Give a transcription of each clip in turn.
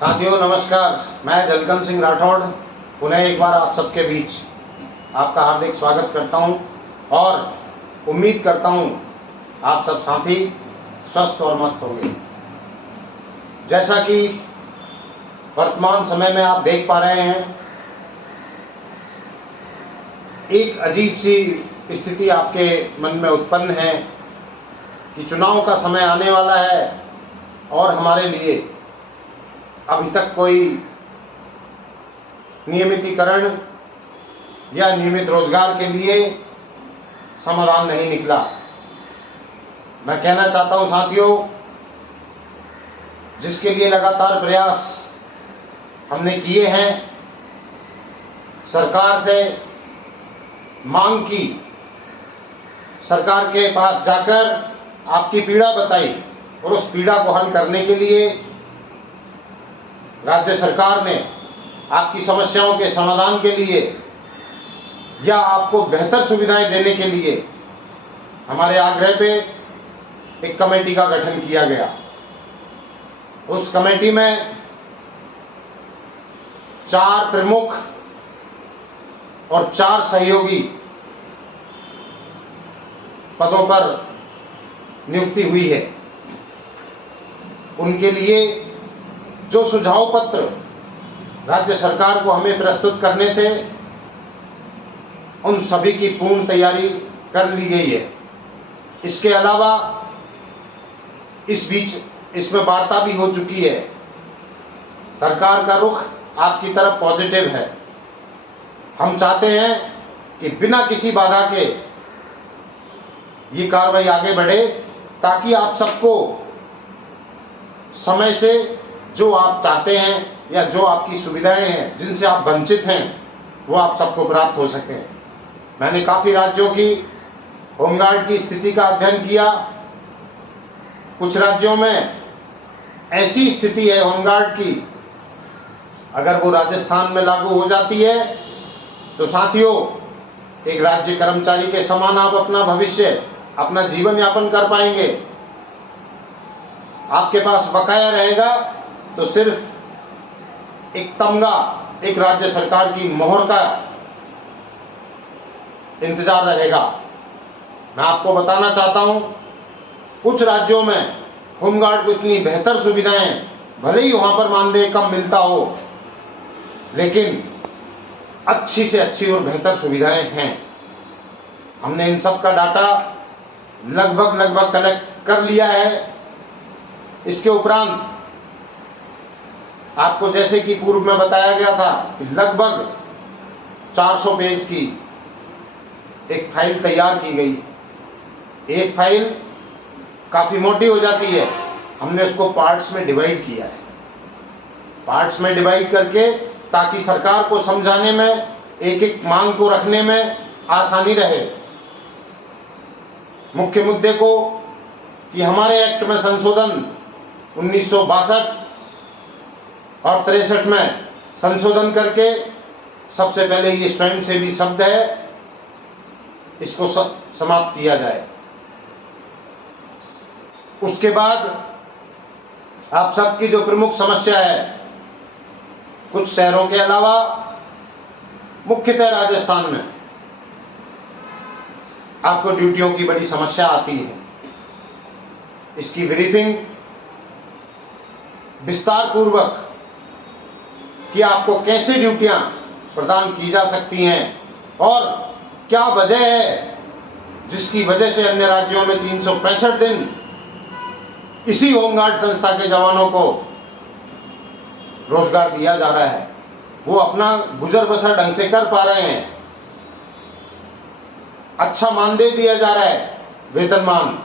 साथियों नमस्कार, मैं जलकन सिंह राठौड़ पुनः एक बार आप सबके बीच आपका हार्दिक स्वागत करता हूं और उम्मीद करता हूं आप सब साथी स्वस्थ और मस्त होंगे। जैसा कि वर्तमान समय में आप देख पा रहे हैं, एक अजीब सी स्थिति आपके मन में उत्पन्न है कि चुनाव का समय आने वाला है और हमारे लिए अभी तक कोई नियमितीकरण या नियमित रोजगार के लिए समाधान नहीं निकला। मैं कहना चाहता हूं साथियों, जिसके लिए लगातार प्रयास हमने किए हैं, सरकार से मांग की, सरकार के पास जाकर आपकी पीड़ा बताई और उस पीड़ा को हल करने के लिए राज्य सरकार ने आपकी समस्याओं के समाधान के लिए या आपको बेहतर सुविधाएं देने के लिए हमारे आग्रह पे एक कमेटी का गठन किया गया। उस कमेटी में 4 प्रमुख और 4 सहयोगी पदों पर नियुक्ति हुई है। उनके लिए जो सुझाव पत्र राज्य सरकार को हमें प्रस्तुत करने थे, उन सभी की पूर्ण तैयारी कर ली गई है। इसके अलावा इस बीच इसमें वार्ता भी हो चुकी है। सरकार का रुख आपकी तरफ पॉजिटिव है। हम चाहते हैं कि बिना किसी बाधा के ये कार्रवाई आगे बढ़े, ताकि आप सबको समय से जो आप चाहते हैं या जो आपकी सुविधाएं हैं, जिनसे आप वंचित हैं, वो आप सबको प्राप्त हो सके। मैंने काफ़ी राज्यों की होमगार्ड की स्थिति का अध्ययन किया। कुछ राज्यों में ऐसी स्थिति है होमगार्ड की, अगर वो राजस्थान में लागू हो जाती है तो साथियों, एक राज्य कर्मचारी के समान आप अपना भविष्य, अपना जीवन यापन कर पाएंगे। आपके पास बकाया रहेगा तो सिर्फ एक तमगा, एक राज्य सरकार की मोहर का इंतजार रहेगा। मैं आपको बताना चाहता हूं, कुछ राज्यों में होमगार्ड को इतनी बेहतर सुविधाएं, भले ही वहां पर मानदेय कम मिलता हो, लेकिन अच्छी से अच्छी और बेहतर सुविधाएं हैं। हमने इन सब का डाटा लगभग कलेक्ट कर लिया है। इसके उपरांत आपको जैसे कि पूर्व में बताया गया था कि लगभग 400 पेज की एक फाइल तैयार की गई। एक फाइल काफ़ी मोटी हो जाती है, हमने उसको पार्ट्स में डिवाइड किया है। पार्ट्स में डिवाइड करके ताकि सरकार को समझाने में, एक एक मांग को रखने में आसानी रहे। मुख्य मुद्दे को कि हमारे एक्ट में संशोधन 1962 और 63 में संशोधन करके सबसे पहले ये स्वयंसेवी शब्द है, इसको समाप्त किया जाए। उसके बाद आप सबकी जो प्रमुख समस्या है, कुछ शहरों के अलावा मुख्यतः राजस्थान में आपको ड्यूटियों की बड़ी समस्या आती है। इसकी ब्रीफिंग विस्तार पूर्वक कि आपको कैसे ड्यूटियां प्रदान की जा सकती हैं और क्या वजह है जिसकी वजह से अन्य राज्यों में 365 दिन इसी होमगार्ड संस्था के जवानों को रोजगार दिया जा रहा है। वो अपना गुजर बसर ढंग से कर पा रहे हैं, अच्छा मानदेय दिया जा रहा है, वेतनमान,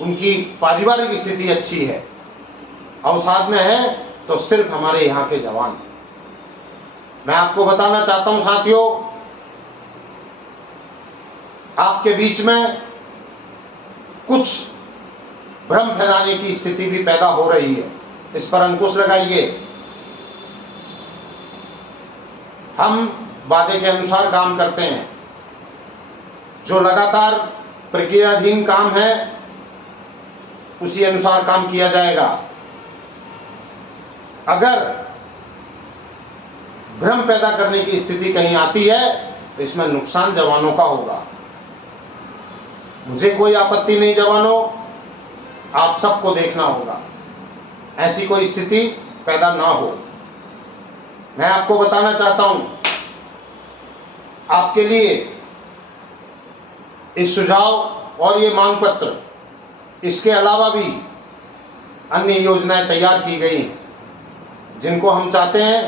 उनकी पारिवारिक स्थिति अच्छी है, अवसाद में है तो सिर्फ हमारे यहाँ के जवान। मैं आपको बताना चाहता हूं साथियों, आपके बीच में कुछ भ्रम फैलाने की स्थिति भी पैदा हो रही है। इस पर अंकुश लगाइए। हम वादे के अनुसार काम करते हैं। जो लगातार प्रक्रियाधीन काम है, उसी अनुसार काम किया जाएगा। अगर भ्रम पैदा करने की स्थिति कहीं आती है तो इसमें नुकसान जवानों का होगा। मुझे कोई आपत्ति नहीं जवानों, आप सबको देखना होगा ऐसी कोई स्थिति पैदा ना हो। मैं आपको बताना चाहता हूं, आपके लिए इस सुझाव और ये मांग पत्र, इसके अलावा भी अन्य योजनाएं तैयार की गई हैं जिनको हम चाहते हैं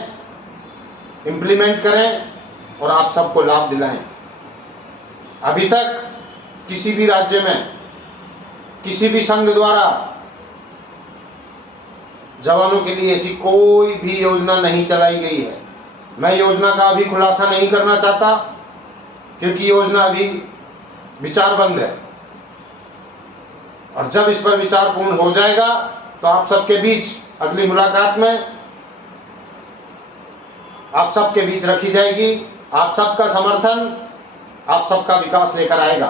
इम्प्लीमेंट करें और आप सबको लाभ दिलाएं। अभी तक किसी भी राज्य में किसी भी संघ द्वारा जवानों के लिए ऐसी कोई भी योजना नहीं चलाई गई है। मैं योजना का अभी खुलासा नहीं करना चाहता क्योंकि योजना अभी विचारबंद है, और जब इस पर विचार पूर्ण हो जाएगा तो आप सबके बीच अगली मुलाकात में आप सबके बीच रखी जाएगी। आप सबका समर्थन आप सबका विकास लेकर आएगा।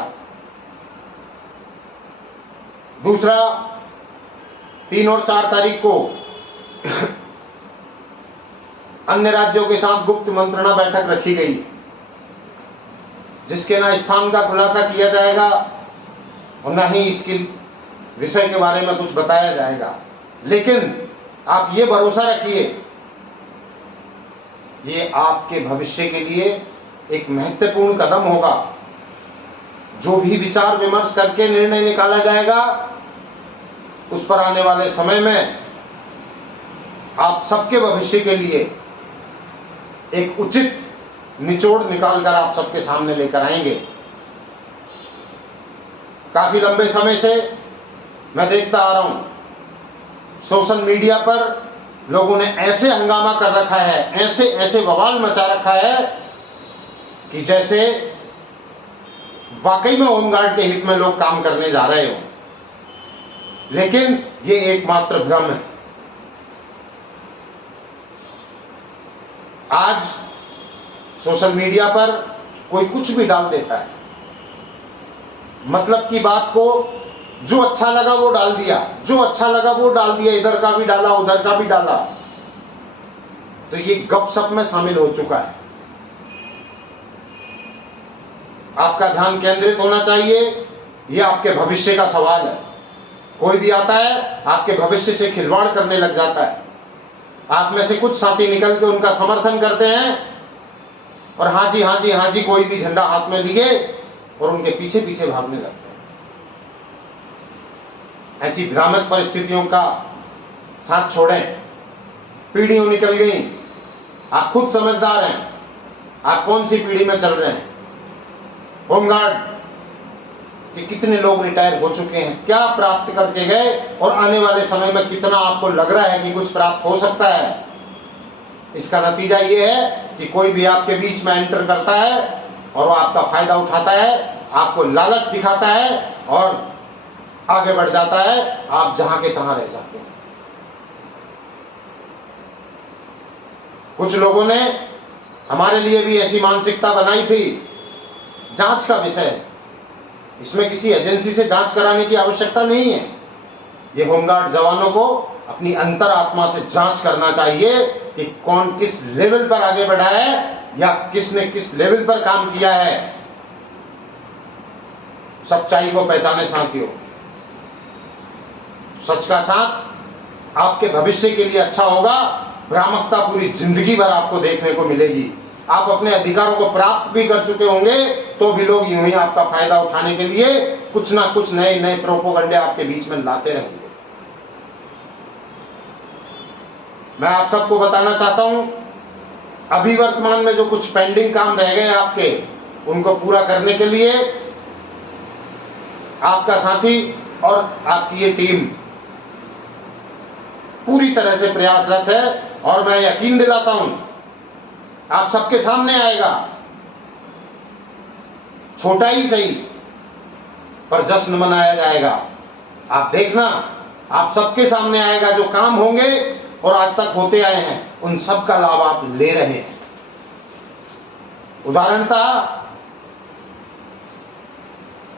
दूसरा, 3 और 4 तारीख को अन्य राज्यों के साथ गुप्त मंत्रणा बैठक रखी गई है, जिसके ना स्थान का खुलासा किया जाएगा और ना ही इसके विषय के बारे में कुछ बताया जाएगा। लेकिन आप ये भरोसा रखिए, ये आपके भविष्य के लिए एक महत्वपूर्ण कदम होगा। जो भी विचार विमर्श करके निर्णय निकाला जाएगा, उस पर आने वाले समय में आप सबके भविष्य के लिए एक उचित निचोड़ निकालकर आप सबके सामने लेकर आएंगे। काफी लंबे समय से मैं देखता आ रहा हूं, सोशल मीडिया पर लोगों ने ऐसे हंगामा कर रखा है, ऐसे ऐसे बवाल मचा रखा है कि जैसे वाकई में होमगार्ड के हित में लोग काम करने जा रहे हो। लेकिन ये एकमात्र भ्रम है। आज सोशल मीडिया पर कोई कुछ भी डाल देता है, मतलब की बात को जो अच्छा लगा वो डाल दिया, जो अच्छा लगा वो डाल दिया, इधर का भी डाला उधर का भी डाला। तो ये गपशप में शामिल हो चुका है। आपका ध्यान केंद्रित होना चाहिए, ये आपके भविष्य का सवाल है। कोई भी आता है आपके भविष्य से खिलवाड़ करने लग जाता है। आप में से कुछ साथी निकल के उनका समर्थन करते हैं और हाँ जी हाँ जी हाँ जी कोई भी झंडा हाथ में लिए और उनके पीछे पीछे भागने लगते हैं। ऐसी भ्रामक परिस्थितियों का साथ छोड़ें। पीढ़ियों निकल गई, आप खुद समझदार हैं आप कौन सी पीढ़ी में चल रहे हैं। होमगार्ड कि कितने लोग रिटायर हो चुके हैं, क्या प्राप्त करके गए और आने वाले समय में कितना आपको लग रहा है कि कुछ प्राप्त हो सकता है। इसका नतीजा ये है कि कोई भी आपके बीच में एंटर करता है और वो आपका फायदा उठाता है, आपको लालच दिखाता है और आगे बढ़ जाता है, आप जहां के तहां रह जाते हैं। कुछ लोगों ने हमारे लिए भी ऐसी मानसिकता बनाई थी। जांच का विषय है, इसमें किसी एजेंसी से जांच कराने की आवश्यकता नहीं है। ये होमगार्ड जवानों को अपनी अंतरात्मा से जांच करना चाहिए कि कौन किस लेवल पर आगे बढ़ा है या किसने किस लेवल पर काम किया है। सच्चाई को पहचाने साथियों। सच का साथ आपके भविष्य के लिए अच्छा होगा। भ्रामकता पूरी जिंदगी भर आपको देखने को मिलेगी। आप अपने अधिकारों को प्राप्त भी कर चुके होंगे तो भी लोग यूं ही आपका फायदा उठाने के लिए कुछ ना कुछ नए नए प्रोपोगंडे आपके बीच में लाते रहेंगे। मैं आप सबको बताना चाहता हूं, अभी वर्तमान में जो कुछ पेंडिंग काम रह गए आपके, उनको पूरा करने के लिए आपका साथी और आपकी ये टीम पूरी तरह से प्रयासरत है और मैं यकीन दिलाता हूं आप सबके सामने आएगा। छोटा ही सही पर जश्न मनाया जाएगा। आप देखना, आप सबके सामने आएगा। जो काम होंगे और आज तक होते आए हैं उन सब का लाभ आप ले रहे हैं। उदाहरणतः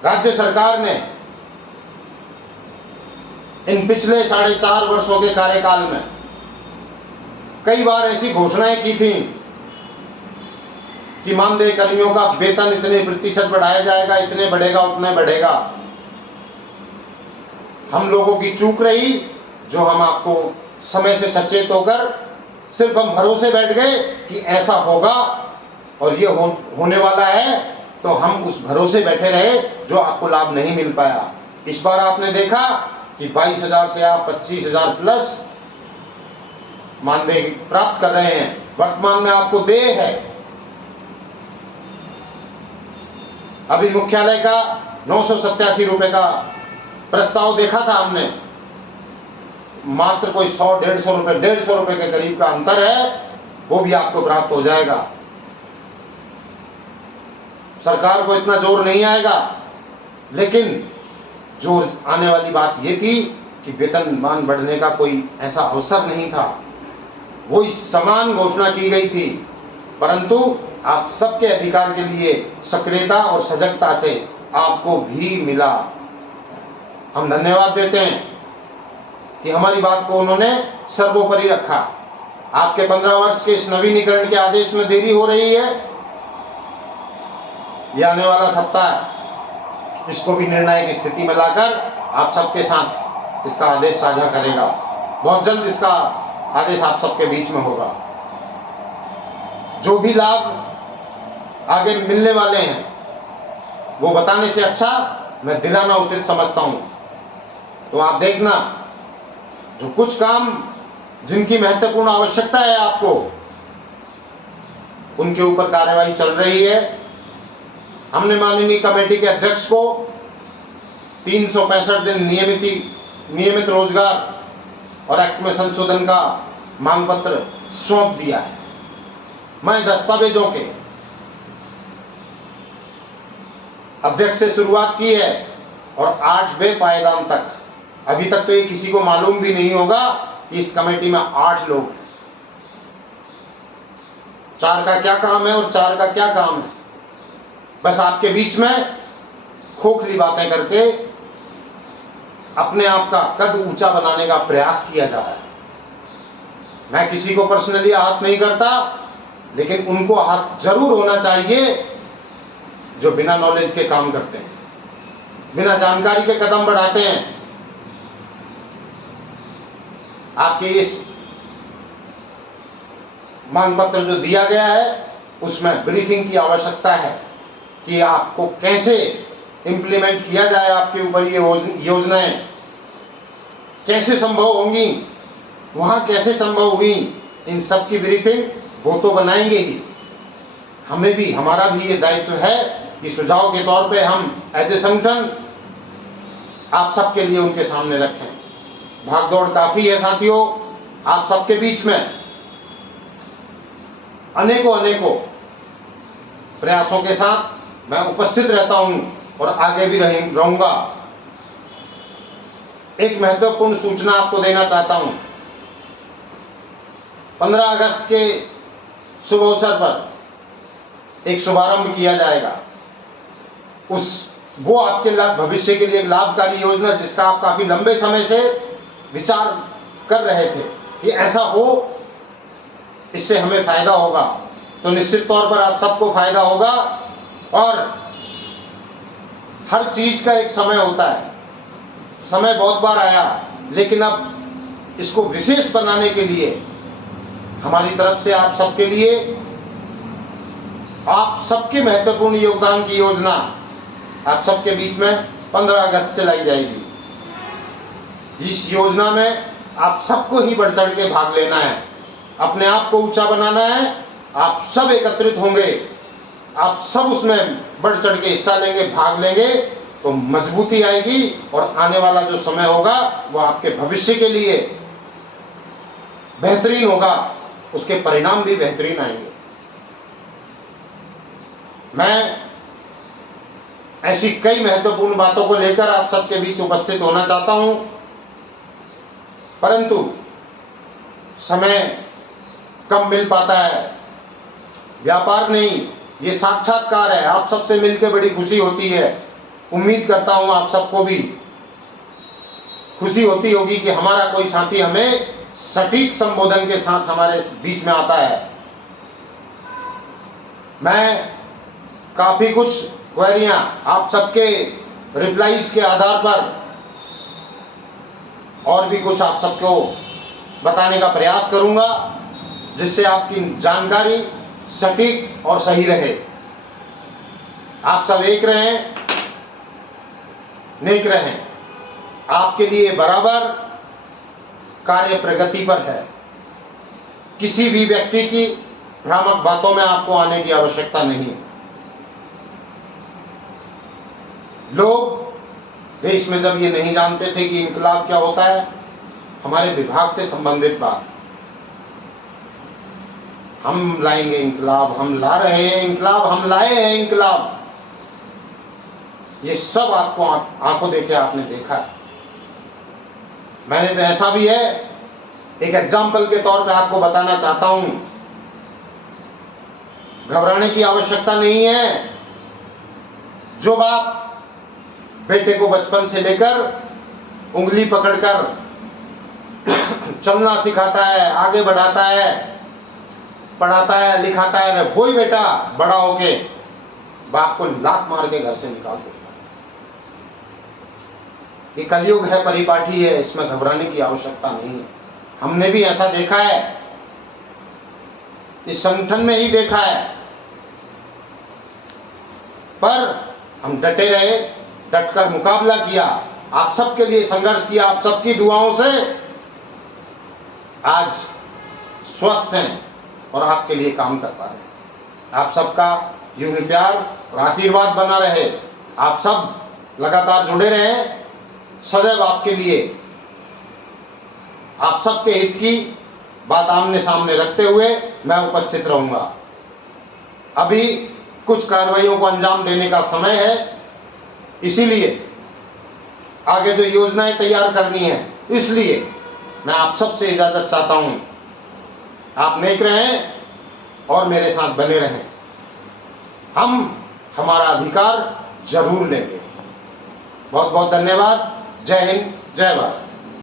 राज्य सरकार ने इन पिछले 4.5 वर्षों के कार्यकाल में कई बार ऐसी घोषणाएं की थी कि मानदेय कर्मियों का वेतन इतने प्रतिशत बढ़ाया जाएगा, इतने बढ़ेगा, उतने बढ़ेगा। हम लोगों की चूक रही जो हम आपको समय से सचेत होकर सिर्फ हम भरोसे बैठ गए कि ऐसा होगा और ये होने वाला है, तो हम उस भरोसे बैठे रहे जो आपको लाभ नहीं मिल पाया। इस बार आपने देखा कि 22,000 से आप 25,000 प्लस मानदेय प्राप्त कर रहे हैं। वर्तमान में आपको देय है। अभी मुख्यालय का 987 रुपए का प्रस्ताव देखा था हमने, मात्र कोई 100-150 रुपए के करीब का अंतर है, वो भी आपको प्राप्त हो जाएगा। सरकार को इतना जोर नहीं आएगा, लेकिन जोर आने वाली बात ये थी कि वेतनमान बढ़ने का कोई ऐसा अवसर नहीं था। वो इस समान घोषणा की गई थी, परंतु आप सबके अधिकार के लिए सक्रियता और सजगता से आपको भी मिला। हम धन्यवाद देते हैं कि हमारी बात को उन्होंने सर्वोपरि रखा। आपके 15 वर्ष के इस नवीनीकरण के आदेश में देरी हो रही है। यह आने वाला सप्ताह इसको भी निर्णायक स्थिति में लाकर आप सबके साथ इसका आदेश साझा करेगा। बहुत जल्द इसका आदेश आप सबके बीच में होगा। जो भी लाभ आगे मिलने वाले हैं वो बताने से अच्छा मैं दिलाना उचित समझता हूं। तो आप देखना, जो कुछ काम जिनकी महत्वपूर्ण आवश्यकता है आपको, उनके ऊपर कार्यवाही चल रही है। हमने माननीय कमेटी के अध्यक्ष को 365 दिन नियमित रोजगार और एक्ट में संशोधन का मांग पत्र सौंप दिया है। मैं दस्तावेजों के अध्यक्ष से शुरुआत की है और 8वें पायदान तक। अभी तक तो ये किसी को मालूम भी नहीं होगा कि इस कमेटी में 8 लोग हैं। 4 का क्या काम है और 4 का क्या काम है, बस आपके बीच में खोखली बातें करके अपने आप का कद ऊंचा बनाने का प्रयास किया जा रहा है। मैं किसी को पर्सनली आहत नहीं करता, लेकिन उनको आहत जरूर होना चाहिए जो बिना नॉलेज के काम करते हैं, बिना जानकारी के कदम बढ़ाते हैं। आपके इस मांग पत्र जो दिया गया है उसमें ब्रीफिंग की आवश्यकता है कि आपको कैसे इंप्लीमेंट किया जाए, आपके ऊपर ये योजनाएं कैसे संभव होंगी, वहां कैसे संभव हुई, इन सब की ब्रीफिंग वो तो बनाएंगे ही। हमें भी, हमारा भी ये दायित्व है कि सुझाव के तौर पे हम एज ए संगठन आप सबके लिए उनके सामने रखें। भागदौड़ काफी है साथियों, आप सबके बीच में अनेकों प्रयासों के साथ मैं उपस्थित रहता हूं और आगे भी रहूंगा। एक महत्वपूर्ण सूचना आपको देना चाहता हूं। 15 अगस्त के शुभ अवसर पर एक शुभारंभ किया जाएगा। वो आपके भविष्य के लिए एक लाभकारी योजना, जिसका आप काफी लंबे समय से विचार कर रहे थे कि ऐसा हो, इससे हमें फायदा होगा, तो निश्चित तौर पर आप सबको फायदा होगा। और हर चीज का एक समय होता है, समय बहुत बार आया, लेकिन अब इसको विशेष बनाने के लिए हमारी तरफ से आप सबके लिए, आप सबके महत्वपूर्ण योगदान की योजना आप सबके बीच में 15 अगस्त से लाई जाएगी। इस योजना में आप सबको ही बढ़ चढ़ के भाग लेना है, अपने आप को ऊंचा बनाना है। आप सब एकत्रित होंगे, आप सब उसमें बढ़ चढ़ के हिस्सा लेंगे, भाग लेंगे, तो मजबूती आएगी और आने वाला जो समय होगा वो आपके भविष्य के लिए बेहतरीन होगा, उसके परिणाम भी बेहतरीन आएंगे। मैं ऐसी कई महत्वपूर्ण बातों को लेकर आप सबके बीच उपस्थित होना चाहता हूं, परंतु समय कम मिल पाता है। व्यापार नहीं, ये साक्षात्कार है। आप सबसे मिलकर बड़ी खुशी होती है। उम्मीद करता हूं आप सबको भी खुशी होती होगी कि हमारा कोई साथी हमें सटीक संबोधन के साथ हमारे बीच में आता है। मैं काफी कुछ क्वेरियां आप सबके रिप्लाईज के आधार पर और भी कुछ आप सबको बताने का प्रयास करूंगा, जिससे आपकी जानकारी सटीक और सही रहे। आप सब एक रहें, नेक रहें। आपके लिए बराबर कार्य प्रगति पर है। किसी भी व्यक्ति की भ्रामक बातों में आपको आने की आवश्यकता नहीं है। लोग देश में जब ये नहीं जानते थे कि इंकलाब क्या होता है, हमारे विभाग से संबंधित बात, हम लाएंगे इंकलाब, हम ला रहे हैं इंकलाब, हम लाए हैं इंकलाब, ये सब आपको आंखों देखे आपने देखा है। मैंने तो ऐसा भी है, एक एग्जाम्पल के तौर पे आपको बताना चाहता हूं। घबराने की आवश्यकता नहीं है। जो बाप बेटे को बचपन से लेकर उंगली पकड़कर चलना सिखाता है, आगे बढ़ाता है, पढ़ाता है, लिखाता है, अरे वही बेटा बड़ा होके बाप को लात मार के घर से निकाल देता है। ये कलयुग है, परिपाटी है, इसमें घबराने की आवश्यकता नहीं है। हमने भी ऐसा देखा है, इस संगठन में ही देखा है, पर हम डटे रहे, डटकर मुकाबला किया, आप सबके लिए संघर्ष किया, आप सबकी दुआओं से आज स्वस्थ हैं और आपके लिए काम कर पा रहे हैं। आप सबका यूं ही प्यार और आशीर्वाद बना रहे। आप सब लगातार जुड़े रहें। सदैव आपके लिए आप सबके हित की बात आमने सामने रखते हुए मैं उपस्थित रहूंगा। अभी कुछ कार्रवाइयों को अंजाम देने का समय है, इसीलिए आगे जो योजनाएं तैयार करनी है, इसलिए मैं आप सबसे इजाजत चाहता हूं। आप नेक रहें और मेरे साथ बने रहें। हम हमारा अधिकार जरूर लेंगे। बहुत बहुत धन्यवाद। जय हिंद, जय भारत।